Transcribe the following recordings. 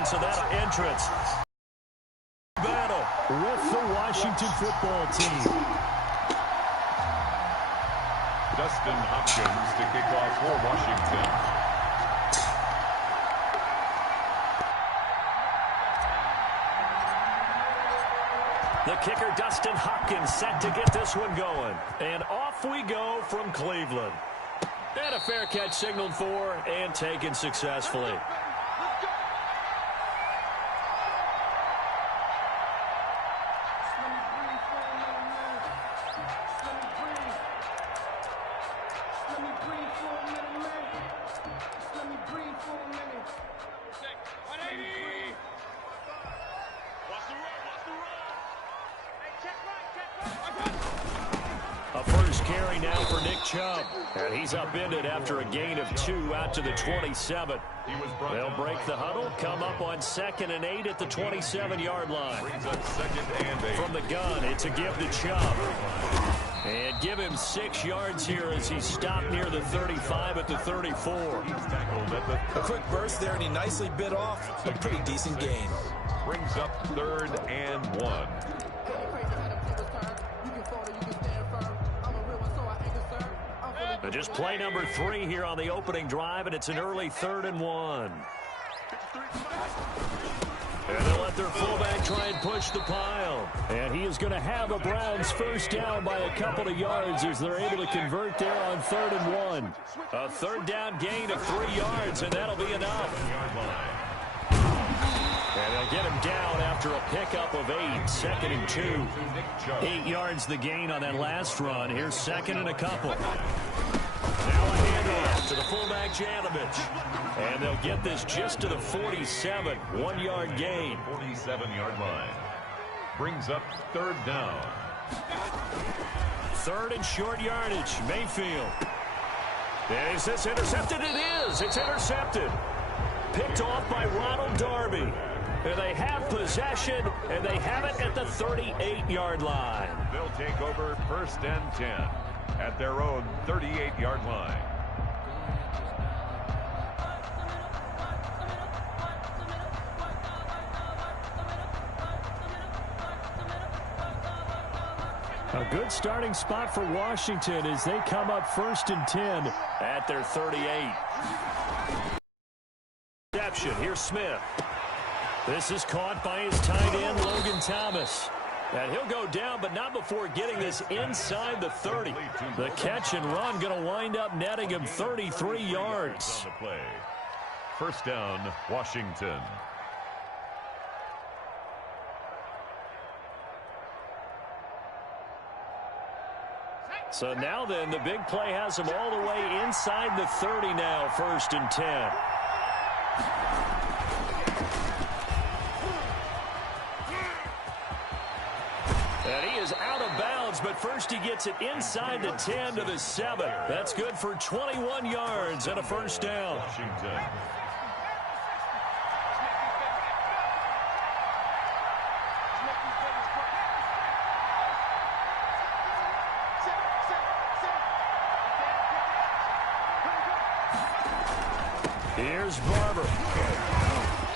seconds of that entrance. Battle with the Washington football team. Dustin Hopkins to kick off for Washington. The kicker, Dustin Hopkins, set to get this one going. And off we go from Cleveland. And a fair catch signaled for and taken successfully. A first carry now for Nick Chubb. And he's upended after a gain of 2 out to the 27. They'll break the huddle, come up on 2nd and 8 at the 27-yard line. From the gun, it's a give to Chubb. And give him 6 yards here as he's stopped near the 35 at the 34. A quick burst there, and he nicely bit off a pretty decent gain. Brings up 3rd and 1. Just play number 3 here on the opening drive, and it's an early 3rd and 1. And they'll let their fullback try and push the pile. And he is going to have a Browns first down by a couple of yards as they're able to convert there on 3rd and 1. A 3rd down gain of 3 yards, and that'll be enough. And they'll get him down after a pickup of 8, 2nd and 2. 8 yards the gain on that last run. Here's 2nd and a couple. Now a handoff to the fullback, Janovich. And they'll get this just to the 47. 1-yard gain. 47-yard line. Brings up 3rd down. 3rd and short yardage. Mayfield. Is this intercepted? It is. It's intercepted. Picked off by Ronald Darby. And they have possession, and they have it at the 38-yard line. They'll take over 1st and 10 at their own 38-yard line. A good starting spot for Washington as they come up 1st and 10 at their 38. Reception. Here's Smith. This is caught by his tight end, Logan Thomas. And he'll go down, but not before getting this inside the 30. The catch and run going to wind up netting him 33 yards. On the play. 1st down, Washington. So now then, the big play has him all the way inside the 30 now, 1st and 10. And he is out of bounds, but first he gets it inside the 10 to the 7. That's good for 21 yards and a first down. Washington. Here's Barber.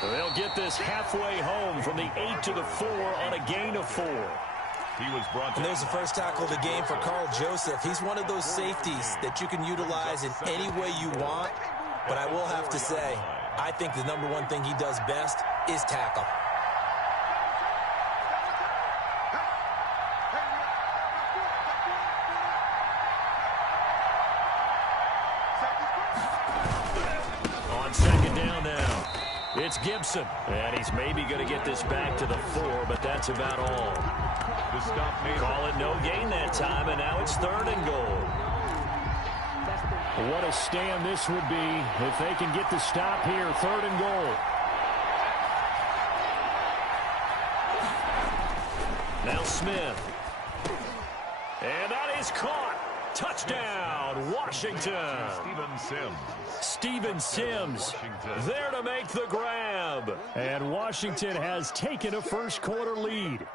They'll get this halfway home from the 8 to the 4 on a gain of 4. He was brought And there's the first tackle of the game for Carl Joseph. He's one of those safeties that you can utilize in any way you want. But I will have to say, I think the number one thing he does best is tackle. On 2nd down now, it's Gibson. And he's maybe going to get this back to the 4, but that's about all. The stop made. Call it no gain that time, and now it's 3rd and goal. What a stand this would be if they can get the stop here, 3rd and goal. Now Smith. And that is caught. Touchdown, Washington. Steven Sims there to make the grab. And Washington has taken a first quarter lead.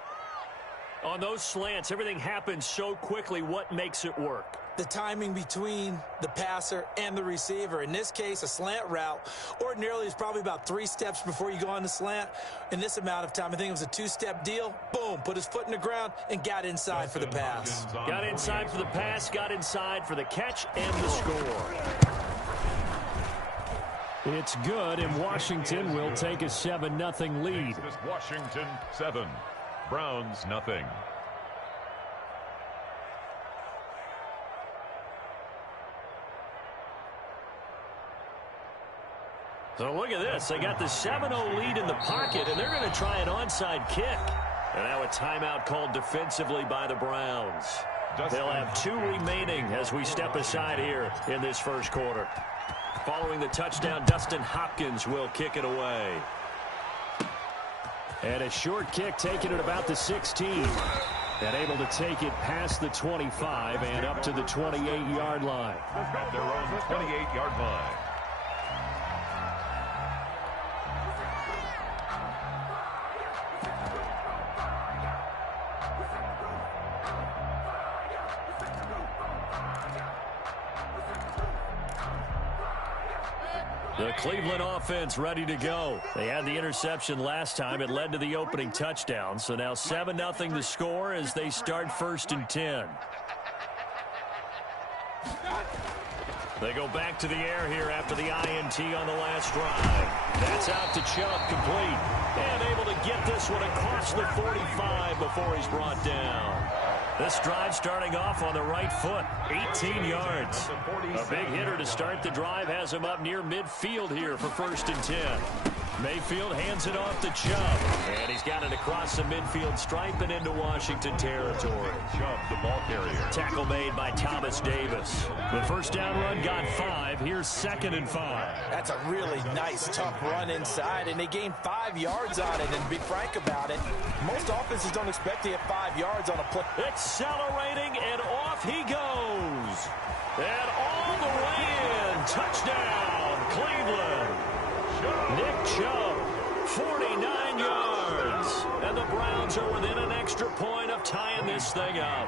On those slants, everything happens so quickly. What makes it work? The timing between the passer and the receiver. In this case, a slant route ordinarily is probably about 3 steps before you go on the slant. In this amount of time, I think it was a 2-step deal. Boom, put his foot in the ground and got inside for the pass. Got inside for the pass, got inside for the catch and the score. It's good, and Washington will take a 7-0 lead. Washington 7, Browns nothing. So look at this. They got the 7-0 lead in the pocket, and they're going to try an onside kick. And now a timeout called defensively by the Browns. They'll have 2 remaining as we step aside here in this first quarter. Following the touchdown, Dustin Hopkins will kick it away. And a short kick taken at about the 16. And able to take it past the 25 and up to the 28-yard line. At their own 28-yard line. The Cleveland offense ready to go. They had the interception last time. It led to the opening touchdown. So now 7-0 to score as they start 1st and 10. They go back to the air here after the INT on the last drive. That's out to Chubb, complete. And able to get this one across the 45 before he's brought down. This drive starting off on the right foot, 18 yards. A big hitter to start the drive has him up near midfield here for 1st and 10. Mayfield hands it off to Chubb. And he's got it across the midfield stripe and into Washington territory. Chubb, the ball carrier. Tackle made by Thomas Davis. The first down run got 5. Here's 2nd and 5. That's a really nice, tough run inside, and they gained 5 yards on it. And to be frank about it, most offenses don't expect to get 5 yards on a play. Accelerating, and off he goes. And all the way in. Touchdown, Cleveland. Nick Chubb, 49 yards. And the Browns are within an extra point of tying this thing up.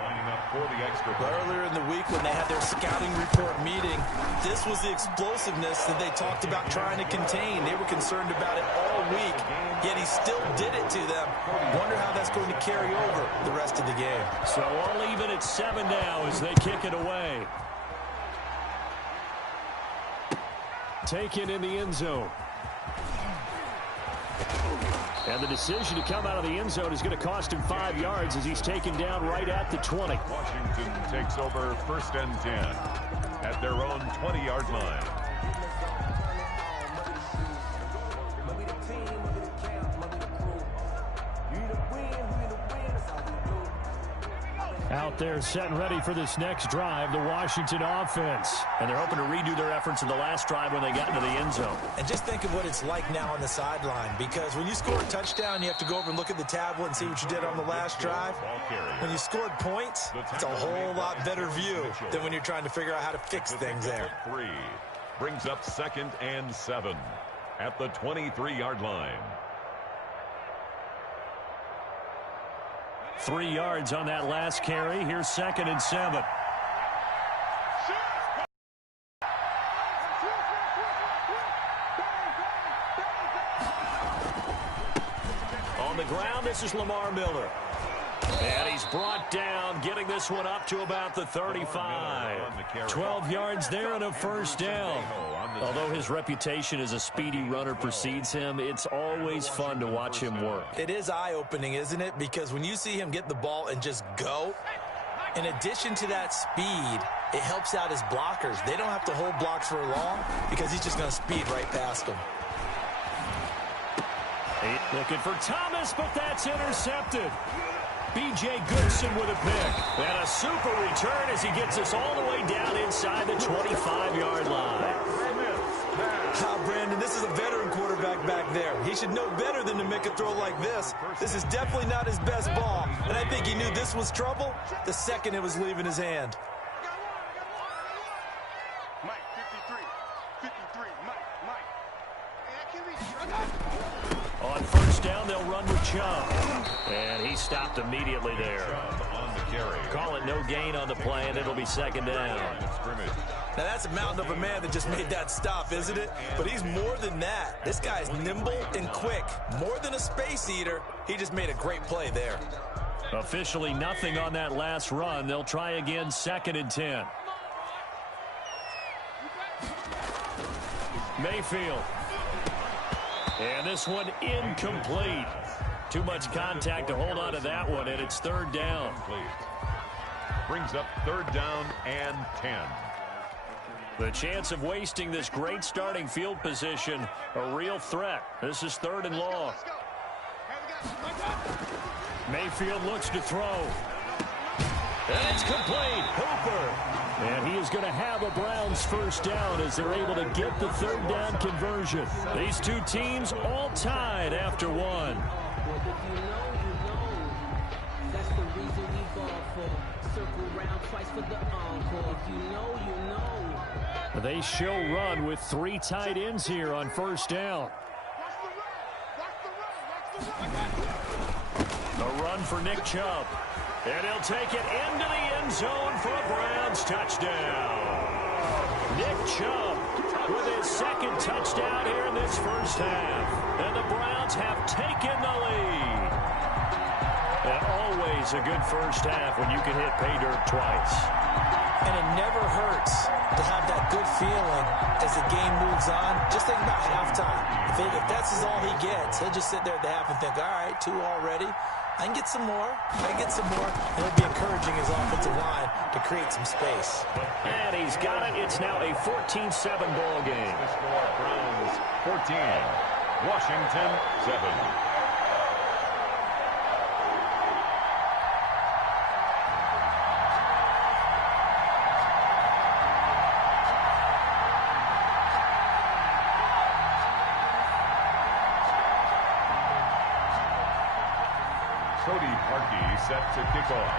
Earlier in the week when they had their scouting report meeting, this was the explosiveness that they talked about trying to contain. They were concerned about it all week, yet he still did it to them. Wonder how that's going to carry over the rest of the game. So all even at 7 now as they kick it away. Taken in the end zone. And the decision to come out of the end zone is going to cost him 5 yards as he's taken down right at the 20. Washington takes over 1st and 10 at their own 20-yard line. Out there set and ready for this next drive, the Washington offense. And they're hoping to redo their efforts in the last drive when they got into the end zone. And just think of what it's like now on the sideline, because when you score a touchdown, you have to go over and look at the tablet and see what you did on the last drive. When you scored points, it's a whole lot better view than when you're trying to figure out how to fix things there. 3 brings up 2nd and 7 at the 23-yard line. 3 yards on that last carry. Here's 2nd and 7. On the ground, this is Lamar Miller. And he's brought down, getting this one up to about the 35. 12 yards there and a 1st down. Although his reputation as a speedy runner precedes him, it's always fun to watch him work. It is eye-opening, isn't it? Because when you see him get the ball and just go, in addition to that speed, it helps out his blockers. They don't have to hold blocks for long because he's just going to speed right past them. Looking for Thomas, but that's intercepted. B.J. Goodson with a pick. And a super return as he gets us all the way down inside the 25-yard line. Brandon, this is a veteran quarterback back there. He should know better than to make a throw like this. This is definitely not his best ball. And I think he knew this was trouble the second it was leaving his hand. Mike, 53, Mike. On 1st first down, they'll run with Chubb. And he stopped immediately there. On the carry. Call it no gain on the play, and it'll be second down. Now, that's a mountain of a man that just made that stop, isn't it? But he's more than that. This guy's nimble and quick. More than a space eater. He just made a great play there. Officially nothing on that last run. They'll try again, 2nd and 10. Mayfield. And this one incomplete. Too much contact to hold on to that one, and it's 3rd down. Brings up 3rd down and 10. The chance of wasting this great starting field position, a real threat. This is 3rd and long. Mayfield looks to throw. And it's complete. Hooper. And he is going to have a Browns first down as they're able to get the 3rd down conversion. These two teams all tied after one. That's the reason we ball for. Circle round twice for the encore. If you know, you know. They show run with 3 tight ends here on first down. A run for Nick Chubb. And he'll take it into the end zone for a Browns touchdown. Nick Chubb with his 2nd touchdown here in this first half. And the Browns have taken the lead. And always a good first half when you can hit pay dirt twice. And it never hurts to have that good feeling as the game moves on. Just think about halftime. If that's all he gets, he'll just sit there at the half and think, all right, 2 already. I can get some more. I can get some more. And it'll be encouraging his offensive line to create some space. And he's got it. It's now a 14-7 ball game. The score, Browns 14, Washington 7. Set to kick off.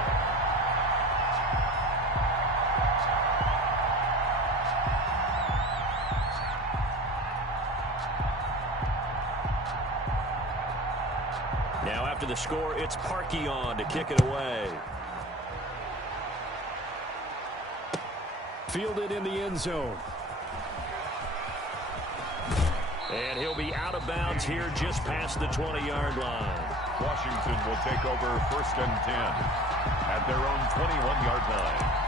Now after the score, it's Parkey on to kick it away. Fielded in the end zone. And he'll be out of bounds here just past the 20-yard line. Washington will take over 1st and 10 at their own 21-yard line.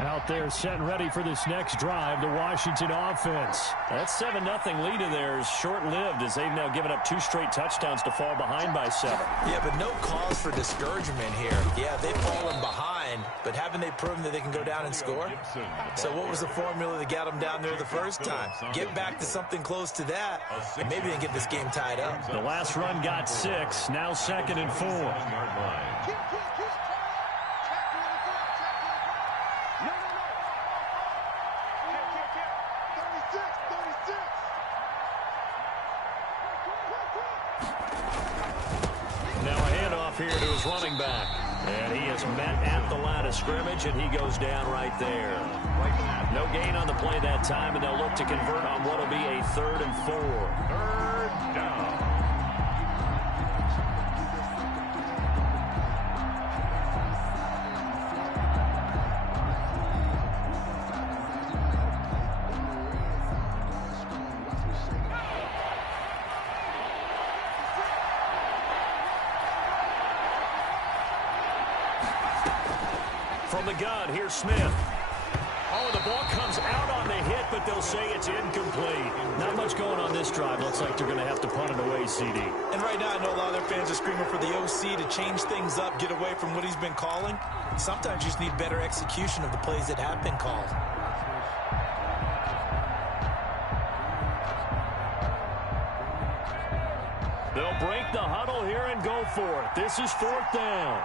Out there set and ready for this next drive, the Washington offense. That 7-0 lead of theirs short-lived as they've now given up 2 straight touchdowns to fall behind by 7. Yeah, but no cause for discouragement here. Yeah, they've fallen behind, but haven't they proven that they can go down and score? So what was the formula that got them down there the first time? Get back to something close to that, and maybe they get this game tied up. The last run got 6, now 2nd and 4. Here to his running back. And he is met at the line of scrimmage, and he goes down right there. No gain on the play that time, and they'll look to convert on what will be a 3rd and 4. 3rd down. From the gun, here's Smith. Oh, the ball comes out on the hit, but they'll say it's incomplete. Not much going on this drive. Looks like they're going to have to punt it away, CD. And right now, I know a lot of their fans are screaming for the OC to change things up, get away from what he's been calling. Sometimes you just need better execution of the plays that have been called. They'll break the huddle here and go for it. This is 4th down.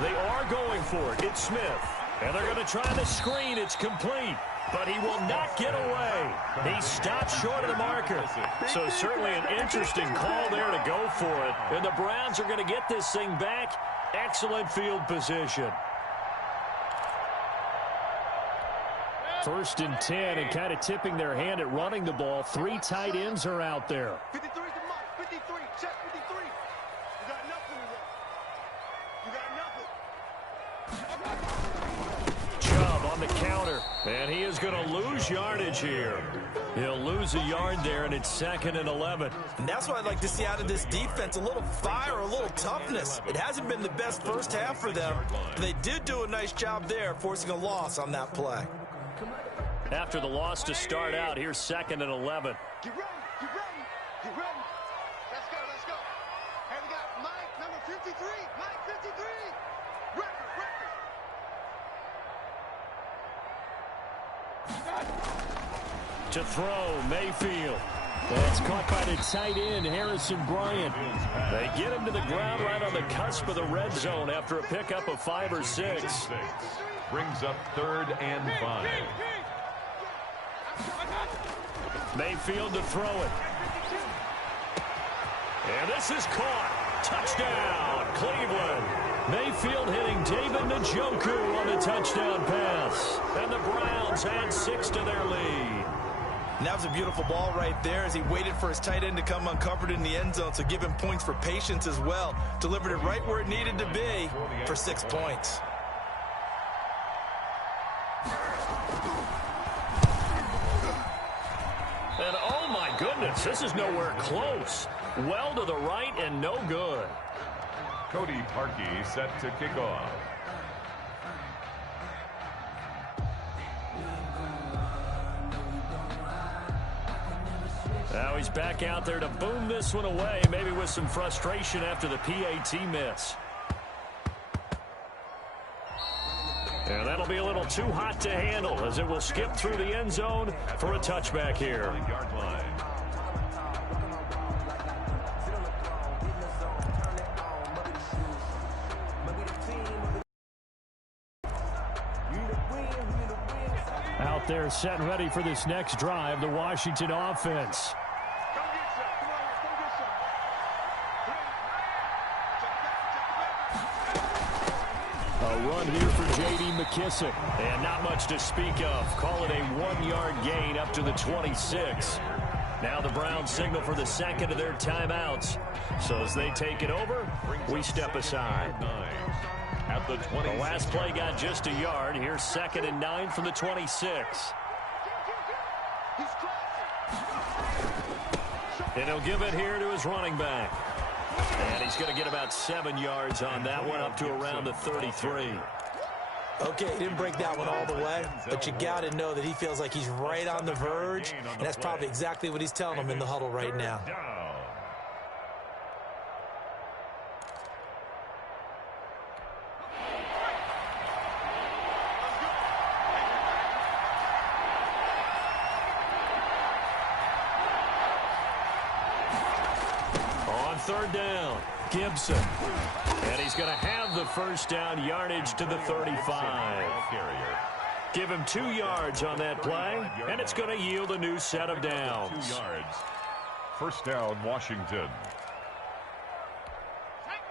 They are going for it. It's Smith. And they're going to try the screen. It's complete. but he will not get away. He stopped short of the marker. So certainly an interesting call there to go for it. And the Browns are going to get this thing back. Excellent field position. 1st and 10, and kind of tipping their hand at running the ball. 3 tight ends are out there. 53 to Mike. 53. Check 53. You got nothing today. You got nothing. Chubb on the counter, and he is going to lose yardage here. He'll lose a yard there, and it's 2nd and 11. And that's what I'd like to see out of this defense, a little fire, a little toughness. It hasn't been the best first half for them, but they did do a nice job there, forcing a loss on that play. After the loss to start out, here's 2nd and 11. Get ready. Get ready. Get ready. Let's go. Let's go. Hey, we got Mike, number 53. Mike, 53. Record. To throw, Mayfield. That's caught by the tight end, Harrison Bryant. They get him to the ground right on the cusp of the red zone after a pickup of 5 or 6. Brings up 3rd and 5. Mayfield to throw it. And this is caught. Touchdown, Cleveland. Mayfield hitting David Njoku on the touchdown pass. And the Browns add 6 to their lead. And that was a beautiful ball right there as he waited for his tight end to come uncovered in the end zone, so give him points for patience as well. Delivered it right where it needed to be for 6 points. And oh my goodness, this is nowhere close. Well to the right and no good. Cody Parkey set to kick off. Now he's back out there to boom this one away, maybe with some frustration after the PAT miss. And that'll be a little too hot to handle as it will skip through the end zone for a touchback here. Out there set and ready for this next drive, the Washington offense. A run here for J.D. McKissick. And not much to speak of. Call it a 1-yard gain up to the 26. Now the Browns signal for the second of their timeouts. So as they take it over, we step aside. At the 20. The last play got just a yard. Here's 2nd and 9 from the 26. And he'll give it here to his running back. And he's going to get about 7 yards on that one, up to around the 33. Okay, he didn't break that one all the way, but you got to know that he feels like he's right on the verge, and that's probably exactly what he's telling him in the huddle right now. On 3rd down, Gibson. And he's going to have the first down, yardage to the 35. Give him 2 yards on that play, and it's going to yield a new set of downs. 2 yards. First down, Washington.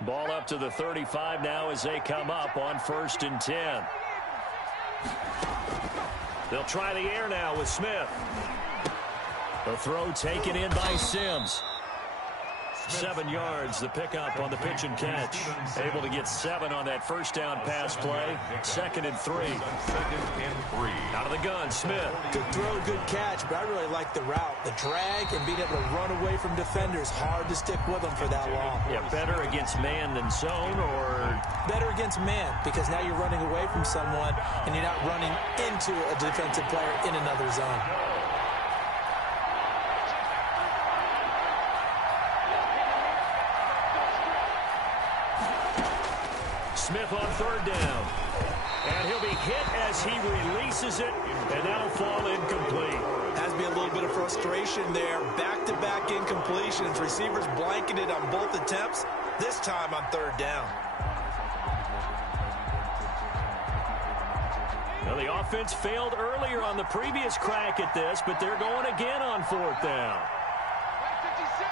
Ball up to the 35 now as they come up on 1st and 10. They'll try the air now with Smith. The throw taken in by Sims. 7 yards, the pickup on the pitch and catch. Able to get 7 on that first down pass play. 2nd and 3. 2nd and 3. Out of the gun, Smith. Good throw, good catch, but I really like the route. The drag and being able to run away from defenders. Hard to stick with them for that long. Yeah, better against man than zone, or? Better against man, because now you're running away from someone and you're not running into a defensive player in another zone. Smith on 3rd down. And he'll be hit as he releases it, and that'll fall incomplete. Has to be a little bit of frustration there. Back-to-back incompletions. Receivers blanketed on both attempts, this time on 3rd down. Well, the offense failed earlier on the previous crack at this, but they're going again on 4th down. 56,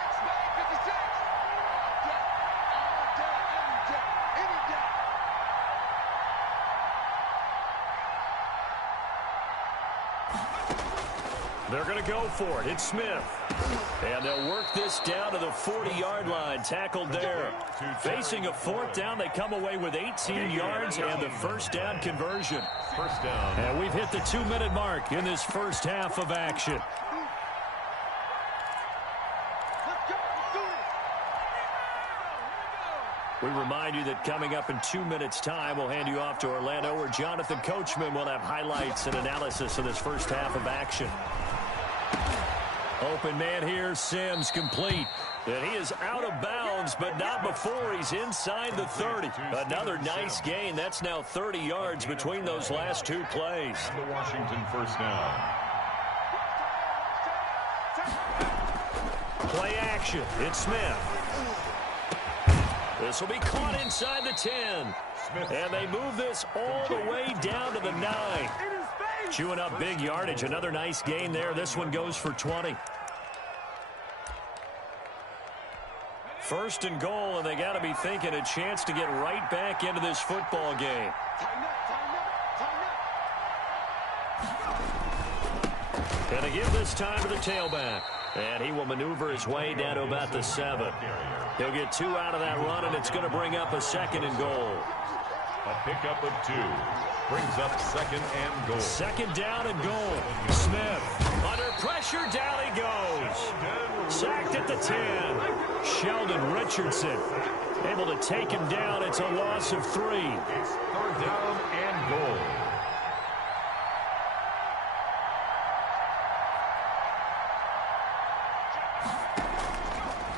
56. All day, every day, any day. They're going to go for it. It's Smith. And they'll work this down to the 40-yard line. Tackled there. Facing a 4th down, they come away with 18 yards and the first down conversion. First down. And we've hit the 2-minute mark in this first half of action. Let's go. Let's do it. We remind you that coming up in 2 minutes' time, we'll hand you off to Orlando, where Jonathan Coachman will have highlights and analysis of this first half of action. Open man here, Sims complete. And he is out of bounds, but not before he's inside the 30. Another nice gain. That's now 30 yards between those last 2 plays. And the Washington first down. Play action. It's Smith. This will be caught inside the 10. And they move this all the way down to the 9. Chewing up big yardage. Another nice gain there. This one goes for 20. First and goal, and they got to be thinking a chance to get right back into this football game. And they give this time to the tailback. And he will maneuver his way down to about the 7. He'll get 2 out of that run, and it's going to bring up a 2nd and goal. A pickup of 2. Brings up 2nd and goal. 2nd down and goal. Smith under pressure, down he goes. Sacked at the 10. Sheldon Richardson able to take him down. It's a loss of 3. It's 3rd down and goal.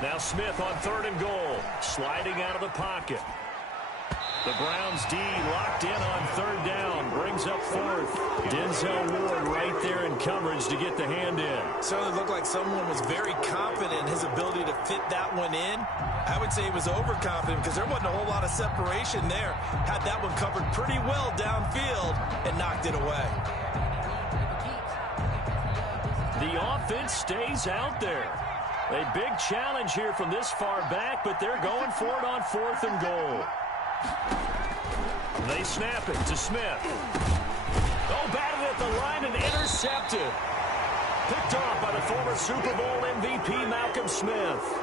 Now Smith on 3rd and goal. Sliding out of the pocket. The Browns D locked in on 3rd down. Brings up 4th. Denzel Ward right there in coverage to get the hand in. Certainly looked like someone was very confident in his ability to fit that one in. I would say he was overconfident because there wasn't a whole lot of separation there. Had that one covered pretty well downfield and knocked it away. The offense stays out there. A big challenge here from this far back, but they're going for it on 4th and goal. They snap it to Smith. Oh, batted at the line and intercepted. Picked off by the former Super Bowl MVP, Malcolm Smith.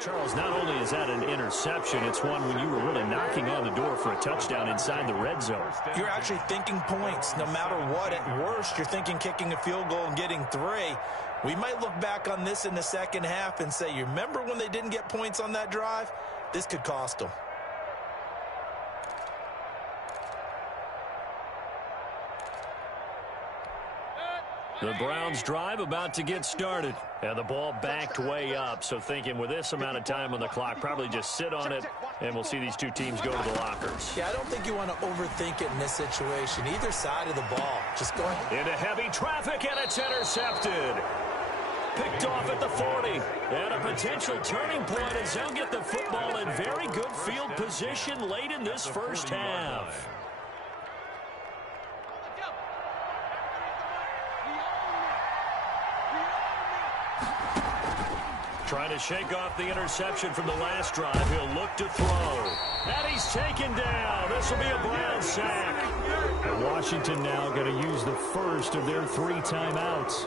Charles, not only is that an interception, it's one when you were really knocking on the door for a touchdown inside the red zone. You're actually thinking points. No matter what, at worst, you're thinking kicking a field goal and getting 3. We might look back on this in the second half and say, you remember when they didn't get points on that drive? This could cost them. The Browns drive about to get started. And the ball backed way up. So thinking with this amount of time on the clock, probably just sit on it, and we'll see these two teams go to the lockers. Yeah, I don't think you want to overthink it in this situation. Either side of the ball. Just go ahead. Into heavy traffic, and it's intercepted. picked off at the 40. And a potential turning point as they'll get the football in very good field position late in this first half. Trying to shake off the interception from the last drive. He'll look to throw. And he's taken down. This will be a Brown sack. And Washington now going to use the first of their 3 timeouts.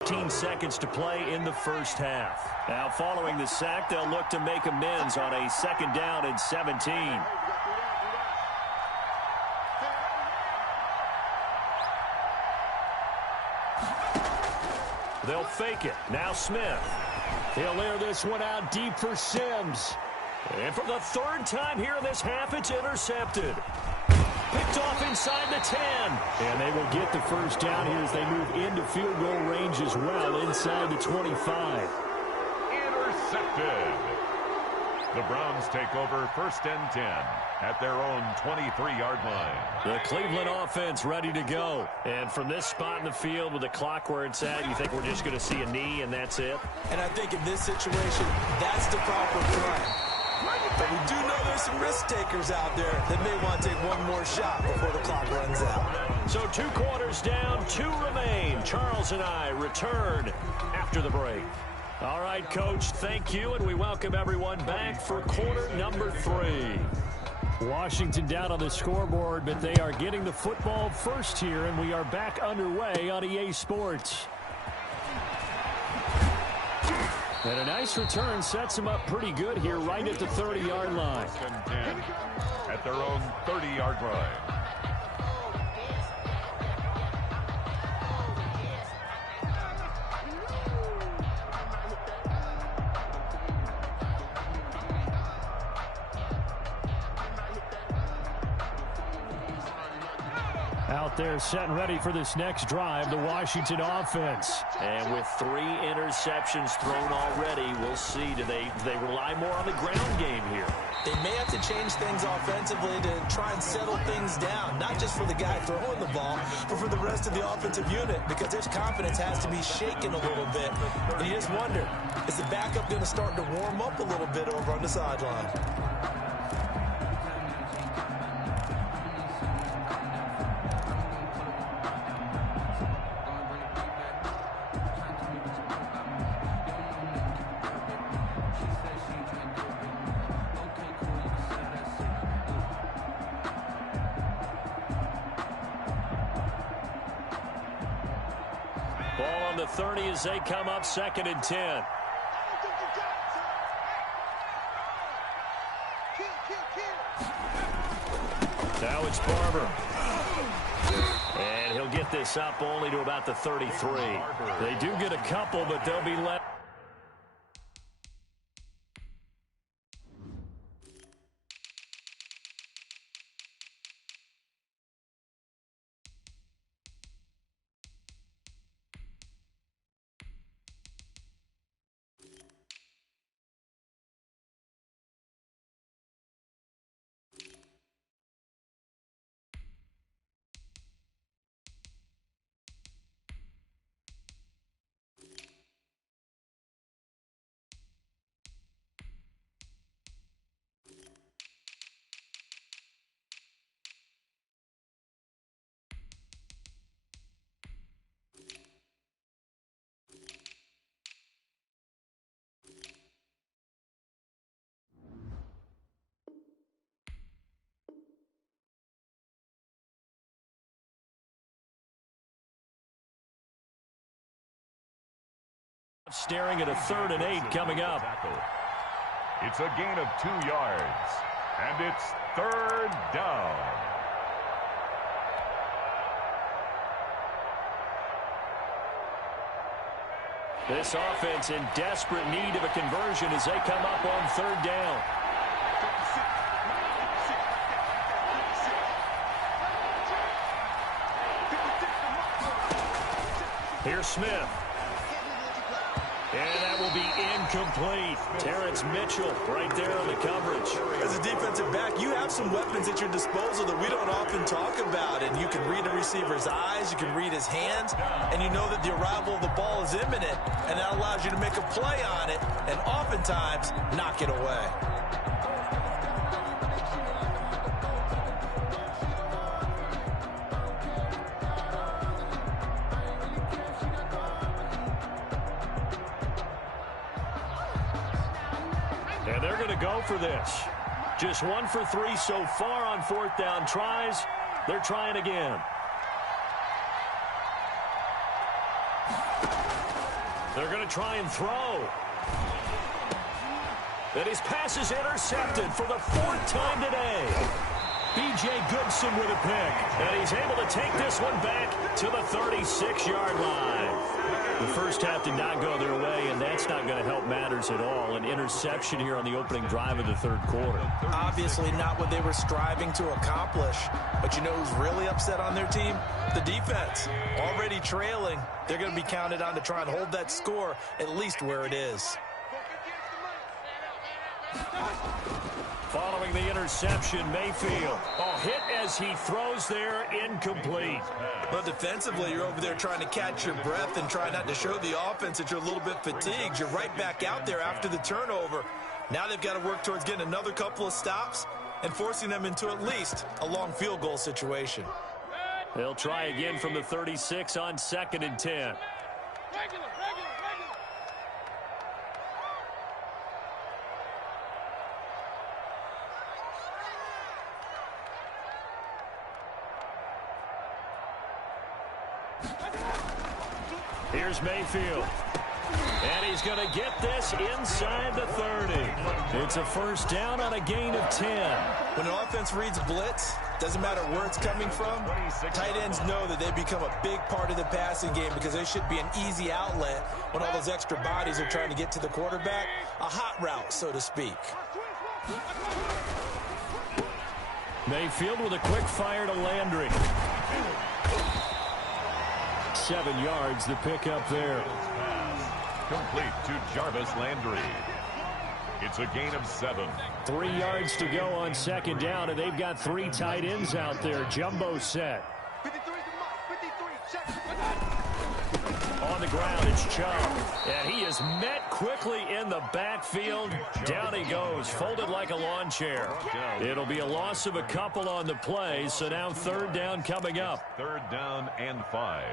15 seconds to play in the first half. Now following the sack, they'll look to make amends on a 2nd down and 17. They'll fake it. Now Smith. He'll air this one out deep for Sims. And for the 3rd time here in this half, it's intercepted. Picked off inside the 10. And they will get the first down here as they move into field goal range as well inside the 25. Intercepted. The Browns take over 1st and 10 at their own 23-yard line. The Cleveland offense ready to go. And from this spot in the field with the clock where it's at, you think we're just going to see a knee and that's it? And I think in this situation, that's the proper play. But we do know there's some risk takers out there that may want to take one more shot before the clock runs out. So 2 quarters down, 2 remain. Charles and I return after the break. All right, Coach, thank you, and we welcome everyone back for quarter number 3. Washington down on the scoreboard, but they are getting the football first here, and we are back underway on EA Sports. And a nice return sets them up pretty good here right at the 30-yard line. 10 at their own 30-yard line. Out there set and ready for this next drive, the Washington offense. And with 3 interceptions thrown already, we'll see. Do they rely more on the ground game here? They may have to change things offensively to try and settle things down, not just for the guy throwing the ball, but for the rest of the offensive unit, because their confidence has to be shaken a little bit. And you just wonder, is the backup going to start to warm up a little bit over on the sideline? Ball on the 30 as they come up 2nd and 10. Now it's Barber. And he'll get this up only to about the 33. They do get a couple, but they'll be left. Staring at a 3rd and 8 coming up. It's a gain of 2 yards, and it's 3rd down. This offense in desperate need of a conversion as they come up on 3rd down. Here's Smith. And that will will be incomplete. Terrence Mitchell right there on the coverage. As a defensive back, you have some weapons at your disposal that we don't often talk about. And you can read a receiver's eyes, you can read his hands, and you know that the arrival of the ball is imminent. And that allows you to make a play on it and oftentimes knock it away. And they're going to go for this. Just 1 for 3 so far on 4th down tries. They're trying again. They're going to try and throw. And his pass is intercepted for the 4th time today. B.J. Goodson with a pick. And he's able to take this one back to the 36-yard line. The first half did not go their way, and that's not going to help matters at all. An interception here on the opening drive of the 3rd quarter. Obviously not what they were striving to accomplish. But you know who's really upset on their team? The defense. Already trailing. They're going to be counted on to try and hold that score at least where it is. Following the interception, Mayfield. Hit as he throws there, incomplete. But defensively, you're over there trying to catch your breath and try not to show the offense that you're a little bit fatigued. You're right back out there after the turnover. Now they've got to work towards getting another couple of stops and forcing them into at least a long field goal situation. They'll try again from the 36 on 2nd and 10. Here's Mayfield. And he's going to get this inside the 30. It's a 1st down on a gain of 10. When an offense reads blitz, doesn't matter where it's coming from, tight ends know that they become a big part of the passing game because they should be an easy outlet when all those extra bodies are trying to get to the quarterback. A hot route, so to speak. Mayfield with a quick fire to Landry. 7 yards, the pickup there. Complete to Jarvis Landry. It's a gain of 7. 3 yards to go on 2nd down, and they've got 3 tight ends out there. Jumbo set. 53 to Mike. 53. Check. On the ground, it's Chubb. And he is met quickly in the backfield. Down he goes, folded like a lawn chair. It'll be a loss of a couple on the play, so now 3rd down coming up. 3rd down and 5.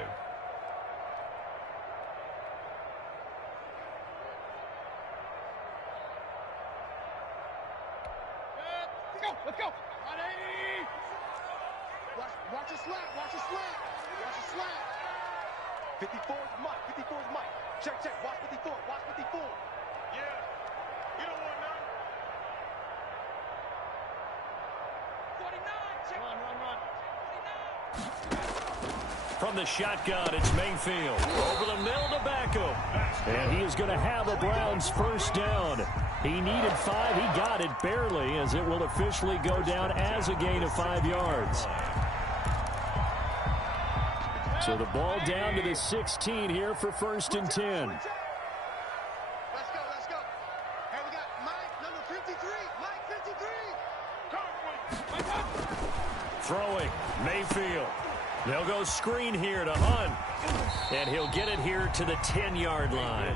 Let's go. 180. Watch your slap. Watch your slap. Watch your slap. 54 is Mike. 54 is Mike. Check. Watch 54. Watch 54. Yeah. You don't want none. 49. Check. Run. 49. From the shotgun, it's Mayfield. Over the middle to Beckham. And he is going to have a Browns 1st down. He needed 5. He got it barely, as it will officially go down as a gain of 5 yards. So the ball down to the 16 here for 1st and 10. Let's go. Hey, we got Mike, number 53. Mike 53. Throwing, Mayfield. They'll go screen here to Hunt. And he'll get it here to the 10-yard line.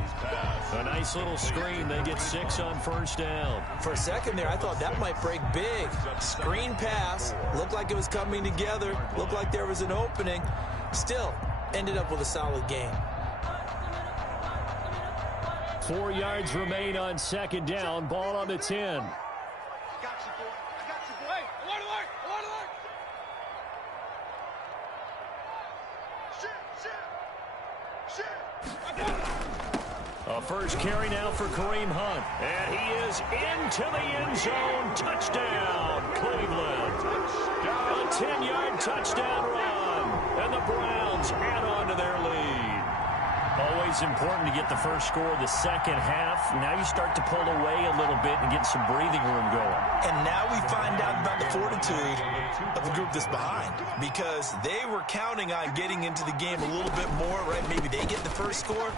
A nice little screen. They get 6 on 1st down. For a second there, I thought that might break big. Screen pass. Looked like it was coming together. Looked like there was an opening. Still, ended up with a solid gain. 4 yards remain on 2nd down. Ball on the 10. A first carry now for Kareem Hunt. And he is into the end zone. Touchdown, Cleveland. A 10-yard touchdown run. And the Browns add on to their lead. Always important to get the first score of the second half. Now you start to pull away a little bit and get some breathing room going. And now we find out about the fortitude of the group that's behind, because they were counting on getting into the game a little bit more, right? Maybe they get the first score.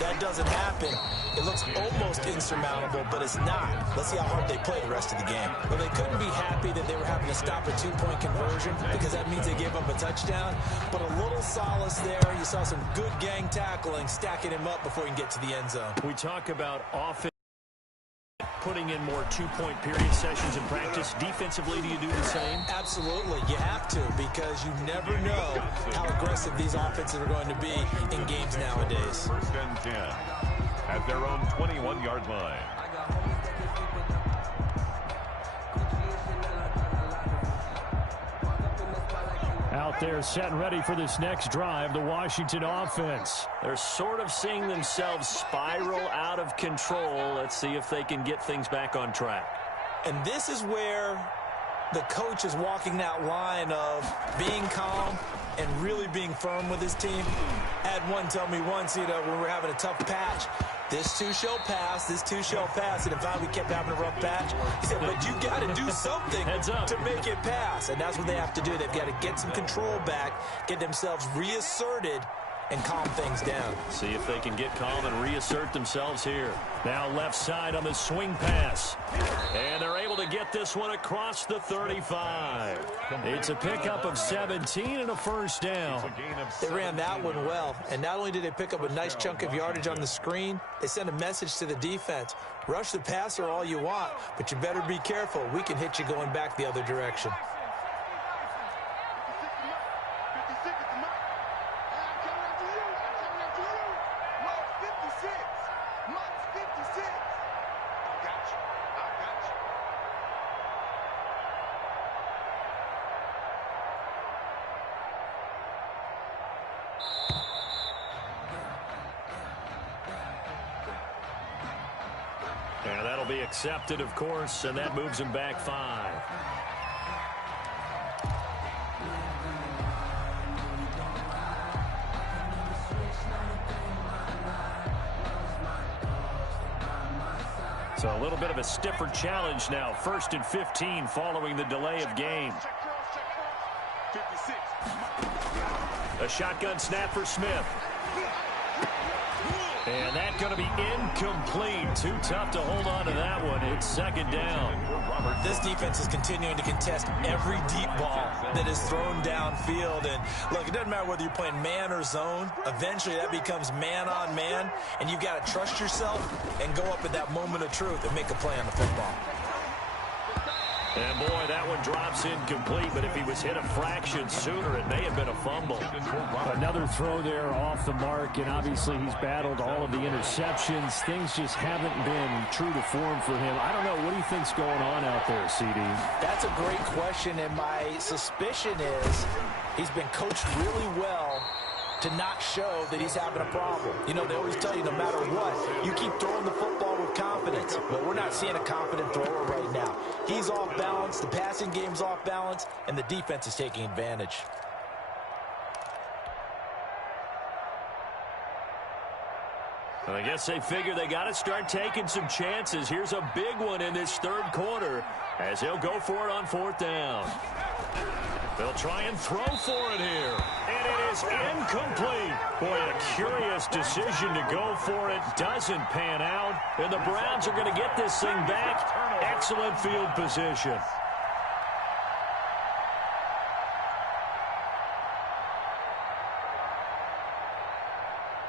that doesn't happen, it looks almost insurmountable, but it's not. Let's see how hard they play the rest of the game. Well, they couldn't be happy that they were having to stop a two-point conversion because that means they gave up a touchdown. But a little solace there. You saw some good gang tackling, stacking him up before he can get to the end zone. We talk about offense. Putting in more two-point period sessions in practice. Defensively, do you do the same? Absolutely. You have to, because you never know how aggressive these offenses are going to be in games nowadays. First and 10 at their own 21-yard line. Out there set and ready for this next drive, the Washington offense. They're sort of seeing themselves spiral out of control. Let's see if they can get things back on track. And this is where the coach is walking that line of being calm and really being firm with his team. I had one tell me once, when we're having a tough patch, this too shall pass, this too shall pass. And if we kept having a rough patch, he said, but you got to do something to make it pass. And that's what they have to do. They've got to get some control back, get themselves reasserted, and calm things down. See if they can get calm and reassert themselves here. Now left side on the swing pass. And they're able to get this one across the 35. It's a pickup of 17 and a first down. They ran that one well. And not only did they pick up a nice chunk of yardage on the screen, they sent a message to the defense. Rush the passer all you want, but you better be careful. We can hit you going back the other direction. And that'll be accepted, of course, and that moves him back 5. So a little bit of a stiffer challenge now. 1st and 15 following the delay of game. A shotgun snap for Smith. And that's going to be incomplete. Too tough to hold on to that one. It's 2nd down. This defense is continuing to contest every deep ball that is thrown downfield. And look, it doesn't matter whether you're playing man or zone. Eventually that becomes man on man. And you've got to trust yourself and go up at that moment of truth and make a play on the football. And boy, that one drops incomplete, but if he was hit a fraction sooner, it may have been a fumble. Another throw there off the mark, and obviously he's battled all of the interceptions. Things just haven't been true to form for him. I don't know. What do you think's going on out there, CD? That's a great question, and my suspicion is he's been coached really well to not show that he's having a problem. You know, they always tell you no matter what, you keep throwing the football with confidence. But we're not seeing a confident thrower right now. He's off balance, the passing game's off balance, and the defense is taking advantage. Well, I guess they figure they got to start taking some chances. Here's a big one in this 3rd quarter as he'll go for it on 4th down. They'll try and throw for it here. And it is incomplete. Boy, a curious decision to go for it. Doesn't pan out. And the Browns are going to get this thing back. Excellent field position.